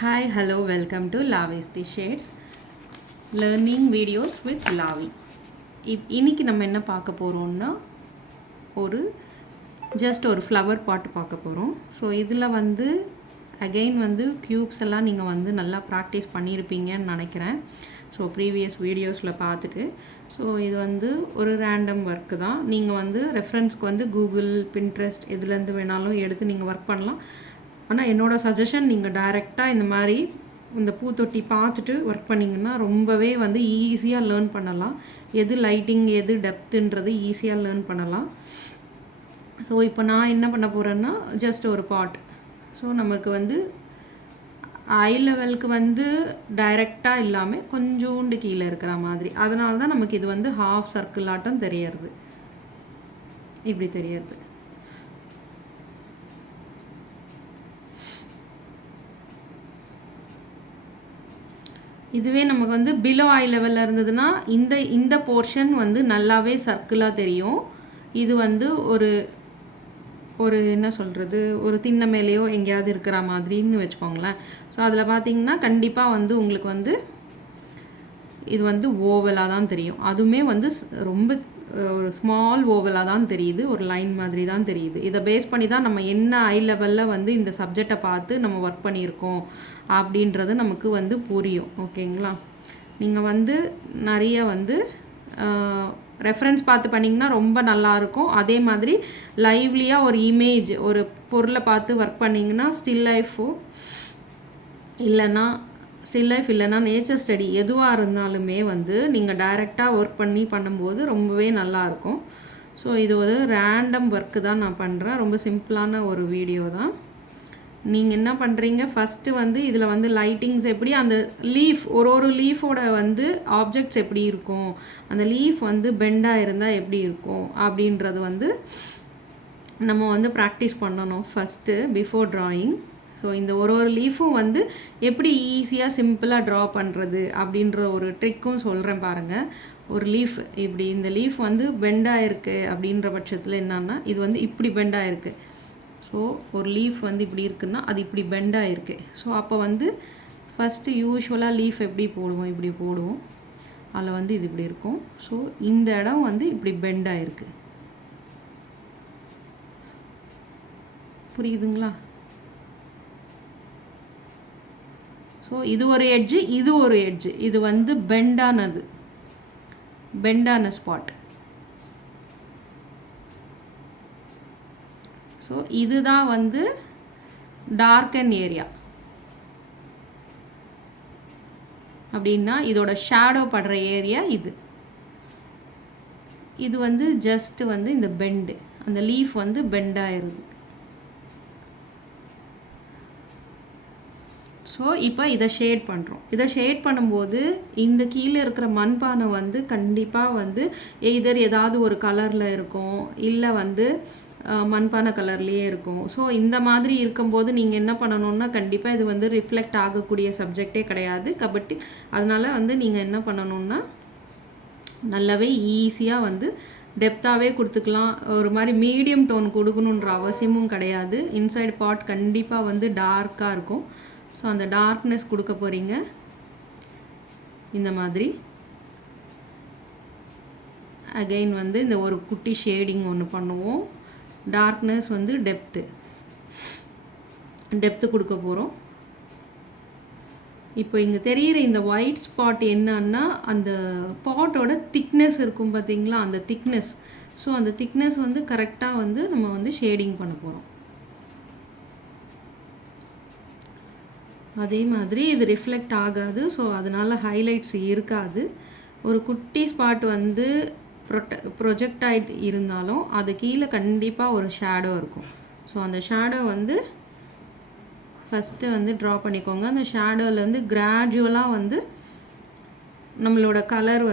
Hi, hello, welcome to Lavi's the Shades Learning Videos with Lavi. இன்னைக்கு நம்ம என்ன பார்க்க போகிறோம்னா ஒரு ஃப்ளவர் பாட் பார்க்க போகிறோம். ஸோ இதில் அகெயின் க்யூப்ஸ் எல்லாம் நீங்கள் நல்லா ப்ராக்டிஸ் பண்ணியிருப்பீங்கன்னு நினைக்கிறேன். ஸோ ப்ரீவியஸ் வீடியோஸில் பார்த்துட்டு ஸோ இது ஒரு ரேண்டம் ஒர்க்கு தான். நீங்கள் ரெஃபரன்ஸ்க்கு கூகுள், பின்ட்ரெஸ்ட் எதுலேருந்து வேணாலும் எடுத்து நீங்கள் ஒர்க் பண்ணலாம். ஆனால் என்னோடய சஜஷன் நீங்கள் டைரெக்டாக இந்த மாதிரி இந்த பூத்தொட்டி பார்த்துட்டு ஒர்க் பண்ணிங்கன்னா ரொம்பவே ஈஸியாக லேர்ன் பண்ணலாம். எது லைட்டிங் எது டெப்த்துன்றது ஈஸியாக லேர்ன் பண்ணலாம். ஸோ இப்போ நான் என்ன பண்ண போகிறேன்னா ஜஸ்ட் ஒரு பாட். ஸோ நமக்கு ஐ லெவலுக்கு டைரெக்டாக இல்லாமல் கொஞ்சோண்டு கீழே இருக்கிற மாதிரி, அதனால தான் நமக்கு இது ஹாஃப் சர்க்கிள் ஆட்டம் தெரியறது, இப்படி தெரியறது. இதுவே நமக்கு பிலோ ஐ லெவலில் இருந்ததுன்னா இந்த போர்ஷன் நல்லாவே சர்க்கிளாக தெரியும். இது ஒரு ஒரு என்ன சொல்கிறது, ஒரு திண்ணை மேலேயோ எங்கேயாவது இருக்கிற மாதிரின்னு வச்சுக்கோங்களேன். ஸோ அதில் பார்த்திங்கன்னா கண்டிப்பாக உங்களுக்கு இது ஓவலாக தான் தெரியும். அதுவுமே ரொம்ப ஒரு ஸ்மால் ஓவலாக தான் தெரியுது, ஒரு லைன் மாதிரி தான் தெரியுது. இதை பேஸ் பண்ணி தான் நம்ம என்ன ஐ லெவலில் இந்த சப்ஜெக்டை பார்த்து நம்ம ஒர்க் பண்ணியிருக்கோம் அப்படின்றது நமக்கு புரியும். ஓகேங்களா? நீங்கள் நிறைய ரெஃபரன்ஸ் பார்த்து பண்ணிங்கன்னா ரொம்ப நல்லாயிருக்கும். அதே மாதிரி லைவ்லியாக ஒரு இமேஜ், ஒரு பொருளை பார்த்து ஒர்க் பண்ணிங்கன்னா ஸ்டில் லைஃப் இல்லைன்னா நேச்சர் ஸ்டடி எதுவாக இருந்தாலுமே நீங்கள் டைரெக்டாக ஒர்க் பண்ணும்போது ரொம்பவே நல்லாயிருக்கும். ஸோ இது ஒரு ரேண்டம் ஒர்க்கு தான் நான் பண்ணுறேன். ரொம்ப சிம்பிளான ஒரு வீடியோ தான். நீங்கள் என்ன பண்ணுறீங்க, ஃபஸ்ட்டு இதில் லைட்டிங்ஸ் எப்படி, அந்த லீஃப் ஒரு லீஃபோட ஆப்ஜெக்ட்ஸ் எப்படி இருக்கும், அந்த லீஃப் பெண்டாக இருந்தால் எப்படி இருக்கும் அப்படின்றது நம்ம ப்ராக்டிஸ் பண்ணணும் ஃபஸ்ட்டு பிஃபோர் ட்ராயிங். ஸோ இந்த ஒரு லீஃபும் எப்படி ஈஸியாக சிம்பிளாக ட்ரா பண்ணுறது அப்படின்ற ஒரு ட்ரிக்கும் சொல்கிறேன் பாருங்கள். ஒரு லீஃப் இப்படி, இந்த லீஃப் பெண்டாக இருக்குது அப்படின்ற பட்சத்தில் என்னன்னா இது இப்படி பெண்டாக இருக்குது. ஸோ ஒரு லீஃப் இப்படி இருக்குன்னா அது இப்படி பெண்டாக இருக்குது. ஸோ அப்போ ஃபஸ்ட்டு யூஸ்வலாக லீஃப் எப்படி போடுவோம், இப்படி போடுவோம். அதில் இது இப்படி இருக்கும். ஸோ இந்த இடம் இப்படி பெண்டாக இருக்குது. புரியுதுங்களா? ஸோ இது ஒரு எட்ஜு, இது ஒரு எட்ஜு, இது பெண்டான ஸ்பாட். ஸோ இதுதான் டார்க்கன் ஏரியா. அப்படின்னா இதோட ஷேடோ படுற ஏரியா இது ஜஸ்ட் இந்த பெண்டு, அந்த லீஃப் பெண்டாயிருது. ஸோ இப்போ இதை ஷேட் பண்ணுறோம். இதை ஷேட் பண்ணும்போது இந்த கீழே இருக்கிற மண்பானை கண்டிப்பாக எய்தர் ஏதாவது ஒரு கலரில் இருக்கும், இல்லை மண்பானை கலர்லேயே இருக்கும். ஸோ இந்த மாதிரி இருக்கும்போது நீங்கள் என்ன பண்ணணுன்னா, கண்டிப்பாக இது ரிஃப்ளெக்ட் ஆகக்கூடிய சப்ஜெக்டே கிடையாது கபட்டி. அதனால் நீங்கள் என்ன பண்ணணுன்னா நல்லாவே ஈஸியாக டெப்த்தாகவே கொடுத்துக்கலாம். ஒரு மாதிரி மீடியம் டோன் கொடுக்கணுன்ற அவசியமும் கிடையாது. இன்சைடு பாட் கண்டிப்பாக டார்க்காக இருக்கும். ஸோ அந்த டார்க்னஸ் கொடுக்க போகிறீங்க இந்த மாதிரி. அகெயின் இந்த ஒரு குட்டி ஷேடிங் ஒன்று பண்ணுவோம். டார்க்னஸ் டெப்த்து கொடுக்க போகிறோம். இப்போ இங்கே தெரிகிற இந்த ஒயிட் ஸ்பாட் என்னன்னா அந்த பாட்டோட திக்னஸ் இருக்கும் பார்த்தீங்களா, அந்த திக்னஸ். ஸோ அந்த திக்னஸ் கரெக்டாக நம்ம ஷேடிங் பண்ண போகிறோம். அதே மாதிரி இது ரிஃப்ளெக்ட் ஆகாது. ஸோ அதனால் ஹைலைட்ஸ் இருக்காது. ஒரு குட்டி ஸ்பாட் ப்ரொஜெக்ட் ஆகிட்டு இருந்தாலும் அது கீழே கண்டிப்பாக ஒரு ஷேடோ இருக்கும். ஸோ அந்த ஷேடோ ஃபஸ்ட்டு ட்ரா பண்ணிக்கோங்க. அந்த ஷேடோலேருந்து கிராஜுவலாக நம்மளோட கலர்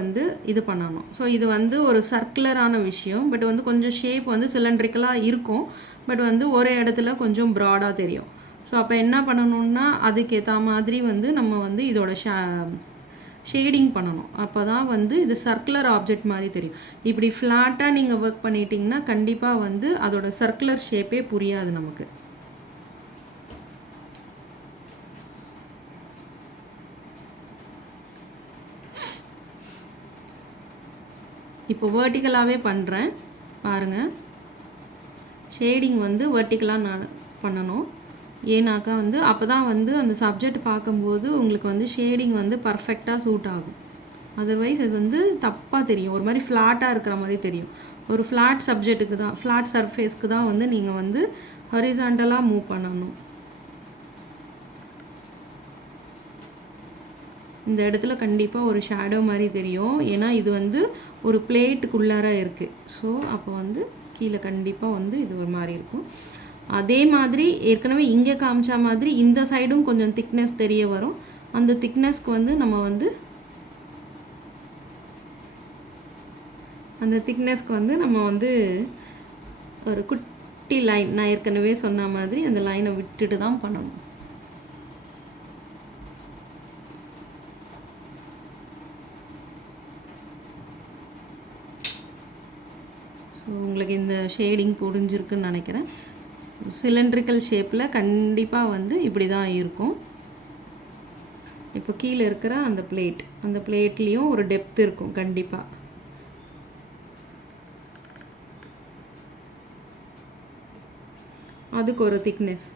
இது பண்ணணும். ஸோ இது ஒரு சர்க்குலரான விஷயம். பட் கொஞ்சம் ஷேப் சிலிண்ட்ரிக்கலாக இருக்கும். பட் ஒரு இடத்துல கொஞ்சம் ப்ராடாக தெரியும். ஸோ அப்போ என்ன பண்ணணுன்னா அதுக்கேற்ற மாதிரி நம்ம இதோட ஷேடிங் பண்ணணும். அப்போ தான் இது சர்க்குலர் ஆப்ஜெக்ட் மாதிரி தெரியும். இப்படி ஃப்ளாட்டாக நீங்கள் ஒர்க் பண்ணிட்டீங்கன்னா கண்டிப்பாக அதோட சர்க்குலர் ஷேப்பே புரியாது நமக்கு. இப்போ வெர்டிக்கலாகவே பண்ணுறேன் பாருங்கள். ஷேடிங் வந்து வெர்டிக்கலாக நான் பண்ணணும். ஏன்னாக்கா வந்து அப்போ தான் வந்து அந்த சப்ஜெக்ட் பார்க்கும்போது உங்களுக்கு வந்து ஷேடிங் வந்து பர்ஃபெக்டாக சூட் ஆகும். அதர்வைஸ் இது வந்து தப்பாக தெரியும், ஒரு மாதிரி ஃப்ளாட்டாக இருக்கிற மாதிரி தெரியும். ஒரு ஃப்ளாட் சப்ஜெக்ட்டுக்கு தான், ஃப்ளாட் சர்ஃபேஸ்க்கு தான் வந்து நீங்கள் வந்து ஹரிசாண்டலாக மூவ் பண்ணணும். இந்த இடத்துல கண்டிப்பாக ஒரு ஷேடோ மாதிரி தெரியும், ஏன்னா இது வந்து ஒரு பிளேட்டுக்குள்ளார இருக்குது. ஸோ அப்போ வந்து கீழே கண்டிப்பாக வந்து இது ஒரு மாதிரி இருக்கும். அதே மாதிரி ஏற்கனவே இங்கே காமிச்ச மாதிரி இந்த சைடும் கொஞ்சம் திக்னஸ் தெரிய வரும். அந்த திக்னஸ்க்கு வந்து நம்ம வந்து ஒரு குட்டி லைன், நான் ஏற்கனவே சொன்ன மாதிரி அந்த லைனை விட்டுட்டு தான் பண்ணணும். ஸோ உங்களுக்கு இந்த ஷேடிங் புரிஞ்சிருக்குன்னு நினைக்கிறேன். சிலிண்ட்ரிக்கல் ஷேப்பில் கண்டிப்பாக வந்து இப்படி தான் இருக்கும். இப்போ கீழே இருக்கிற அந்த பிளேட்லேயும் ஒரு டெப்த் இருக்கும் கண்டிப்பாக. அதுக்கு ஒரு திக்னஸ்.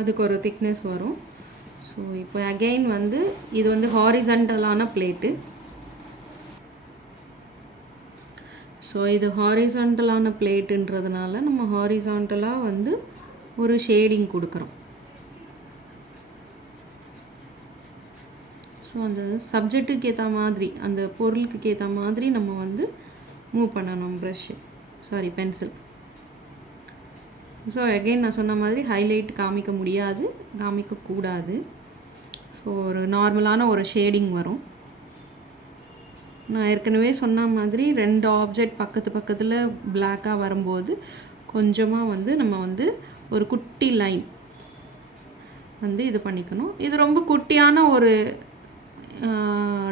அதுக்கு ஒரு திக்னஸ் வரும். ஸோ இப்போ அகெயின் வந்து இது வந்து ஹாரிசன்டலான பிளேட்டு. ஸோ இது ஹாரிசான்டலான பிளேட்டுன்றதுனால நம்ம ஹாரிசான்டலாக வந்து ஒரு ஷேடிங் கொடுக்குறோம். ஸோ அந்த சப்ஜெக்ட்டுக்கு ஏற்ற மாதிரி, அந்த பொருளுக்கு ஏற்ற மாதிரி நம்ம வந்து மூவ் பண்ணணும் பென்சில். ஸோ அகெயின் நான் சொன்ன மாதிரி ஹைலைட் காமிக்கக்கூடாது. ஸோ ஒரு நார்மலான ஒரு ஷேடிங் வரும். நான் ஏற்கனவே சொன்ன மாதிரி 2 ஆப்ஜெக்ட் பக்கத்தில் பிளாக்காக வரும்போது கொஞ்சமாக வந்து நம்ம வந்து ஒரு குட்டி லைன் வந்து இது பண்ணிக்கணும். இது ரொம்ப குட்டியான ஒரு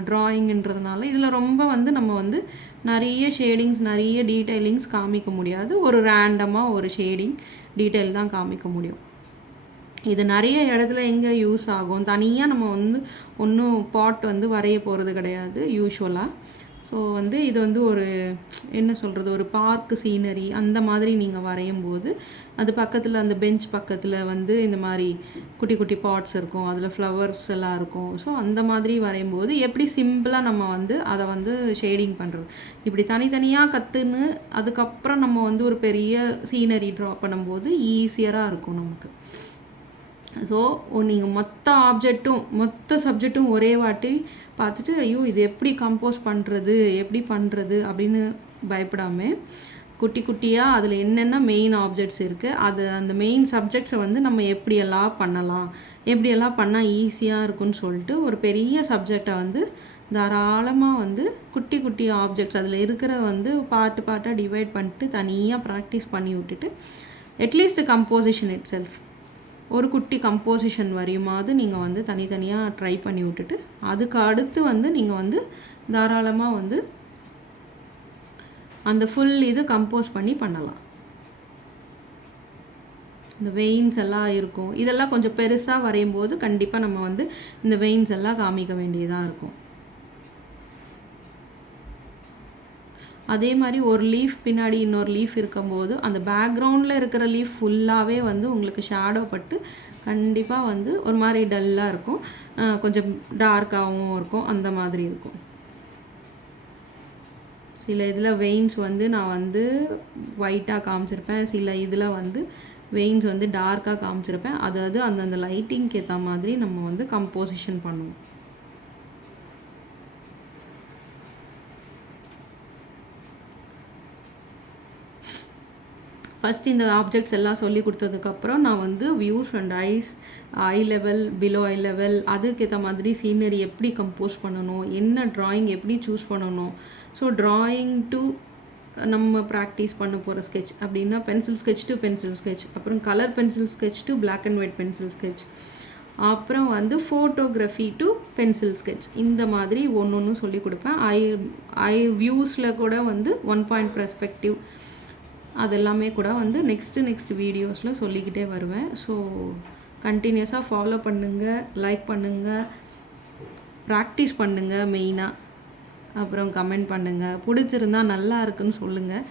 ட்ராயிங்ன்றதுனால இதில் ரொம்ப வந்து நம்ம வந்து நிறைய ஷேடிங்ஸ், நிறைய டீட்டெயிலிங்ஸ் காமிக்க முடியாது. ஒரு ரேண்டமாக ஒரு ஷேடிங் டீட்டெயில் தான் காமிக்க முடியும். இது நிறைய இடத்துல எங்கே யூஸ் ஆகும், தனியாக நம்ம வந்து ஒன்றும் பாட் வந்து வரைய போகிறது கிடையாது யூஸ்வலாக. ஸோ வந்து இது வந்து ஒரு பார்க்கு சீனரி அந்த மாதிரி நீங்கள் வரையும் போது அது பக்கத்தில் அந்த பெஞ்ச் பக்கத்தில் வந்து இந்த மாதிரி குட்டி குட்டி பாட்ஸ் இருக்கும், அதில் ஃப்ளவர்ஸ் எல்லாம் இருக்கும். ஸோ அந்த மாதிரி வரையும் போது எப்படி சிம்பிளாக நம்ம வந்து அதை வந்து ஷேடிங் பண்ணுறது, இப்படி தனித்தனியாக கற்றுன்னு அதுக்கப்புறம் நம்ம வந்து ஒரு பெரிய சீனரி ட்ரா பண்ணும்போது ஈஸியராக இருக்கும் நமக்கு. ஸோ நீங்கள் மொத்த சப்ஜெக்ட்டும் ஒரே வாட்டி பார்த்துட்டு ஐயோ இது எப்படி கம்போஸ் பண்ணுறது அப்படின்னு பயப்படாமல் குட்டி குட்டியாக அதில் என்னென்ன மெயின் ஆப்ஜெக்ட்ஸ் இருக்குது, அந்த மெயின் சப்ஜெக்ட்ஸை வந்து நம்ம எப்படியெல்லாம் பண்ணால் ஈஸியாக இருக்குன்னு சொல்லிட்டு ஒரு பெரிய சப்ஜெக்டை வந்து தாராளமாக வந்து குட்டி குட்டி ஆப்ஜெக்ட்ஸ் அதில் இருக்கிற வந்து பார்ட்டாக டிவைட் பண்ணிட்டு தனியாக ப்ராக்டிஸ் பண்ணி விட்டுட்டு அட்லீஸ்ட் கம்போசிஷன் இட் செல்ஃப் ஒரு குட்டி கம்போசிஷன் வரையுமாவது நீங்கள் வந்து தனித்தனியாக ட்ரை பண்ணி விட்டுட்டு அதுக்கு அடுத்து வந்து நீங்கள் வந்து தாராளமாக வந்து அந்த ஃபுல் இது கம்போஸ் பண்ணலாம். இந்த வெயின்ஸ் எல்லாம் இருக்கும், இதெல்லாம் கொஞ்சம் பெருசாக வரையும் போது கண்டிப்பாக நம்ம வந்து இந்த வெயின்ஸ் எல்லாம் காமிக்க வேண்டியதாக இருக்கும். அதே மாதிரி ஒரு லீஃப் பின்னாடி இன்னொரு லீஃப் இருக்கும்போது அந்த பேக்ரவுண்டில் இருக்கிற லீஃப் ஃபுல்லாகவே வந்து உங்களுக்கு ஷேடோ பட்டு கண்டிப்பாக வந்து ஒரு மாதிரி டல்லாக இருக்கும், கொஞ்சம் டார்க்காகவும் இருக்கும், அந்த மாதிரி இருக்கும். சில இதில் வெயின்ஸ் வந்து நான் வந்து ஒயிட்டாக காமிச்சிருப்பேன், சில இதில் வந்து வெயின்ஸ் வந்து டார்க்காக காமிச்சிருப்பேன். அதாவது அந்தந்த லைட்டிங்க்கு ஏற்ற மாதிரி நம்ம வந்து கம்போசிஷன் பண்ணுவோம். ஃபஸ்ட் இந்த ஆப்ஜெக்ட்ஸ் எல்லாம் சொல்லி கொடுத்ததுக்கப்புறம் நான் வந்து views and I level, below I level, அதுக்கேற்ற மாதிரி சீனரி எப்படி கம்போஸ் பண்ணணும், என்ன ட்ராயிங் எப்படி சூஸ் பண்ணணும். ஸோ ட்ராயிங் டு நம்ம ப்ராக்டிஸ் பண்ண போகிற ஸ்கெட்ச் அப்படின்னா pencil sketch to pencil sketch, அப்புறம் colour pencil sketch to black and white pencil sketch, அப்புறம் வந்து ஃபோட்டோகிராஃபி டு பென்சில் ஸ்கெட்ச் இந்த மாதிரி ஒன்று ஒன்று சொல்லி கொடுப்பேன். ஐ வியூஸில் கூட வந்து 1 பாயிண்ட் பெர்ஸ்பெக்டிவ் அது எல்லாமே கூட வந்து நெக்ஸ்ட் வீடியோஸில் சொல்லிக்கிட்டே வருவேன். ஸோ கண்டினியூஸாக ஃபாலோ பண்ணுங்கள், லைக் பண்ணுங்கள், ப்ராக்டிஸ் பண்ணுங்கள் மெயினாக. அப்புறம் கமெண்ட் பண்ணுங்கள். பிடிச்சிருந்தா நல்லா இருக்குன்னு சொல்லுங்கள்.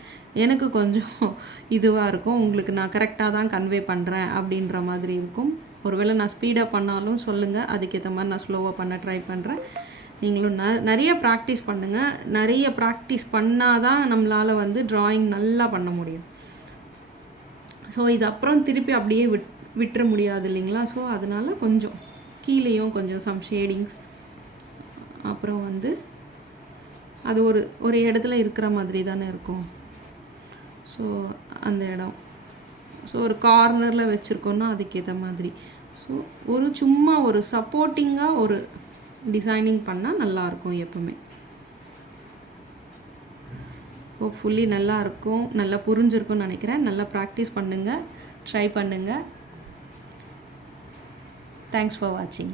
எனக்கு கொஞ்சம் இதுவாக இருக்கும், உங்களுக்கு நான் கரெக்டாக தான் கன்வே பண்ணுறேன் அப்படின்ற மாதிரி இருக்கும். ஒருவேளை நான் ஸ்பீடாக பண்ணாலும் சொல்லுங்கள், அதுக்கேற்ற மாதிரி நான் ஸ்லோவாக பண்ண ட்ரை பண்ணுறேன். நீங்களும் நிறைய ப்ராக்டிஸ் பண்ணுங்கள். நிறைய ப்ராக்டிஸ் பண்ணால் தான் நம்மளால் வந்து ட்ராயிங் நல்லா பண்ண முடியும். ஸோ இது அப்புறம் திருப்பி அப்படியே விட்டுற முடியாது இல்லைங்களா? ஸோ அதனால் கொஞ்சம் கீழேயும் கொஞ்சம் சம் ஷேடிங்ஸ், அப்புறம் வந்து அது ஒரு இடத்துல இருக்கிற மாதிரி தானே இருக்கும். ஸோ அந்த இடம் ஸோ ஒரு கார்னரில் வச்சுருக்கோன்னா அதுக்கேற்ற மாதிரி. ஸோ சும்மா ஒரு சப்போர்ட்டிங்காக ஒரு டிசைனிங் பண்ணால் நல்லாயிருக்கும் எப்பவுமே. ஹோப்ஃபுல்லி நல்லாயிருக்கும், நல்லா புரிஞ்சிருக்கும்னு நினைக்கிறேன். நல்லா ப்ராக்டிஸ் பண்ணுங்கள், ட்ரை பண்ணுங்கள். தேங்க்ஸ் ஃபார் வாட்சிங்.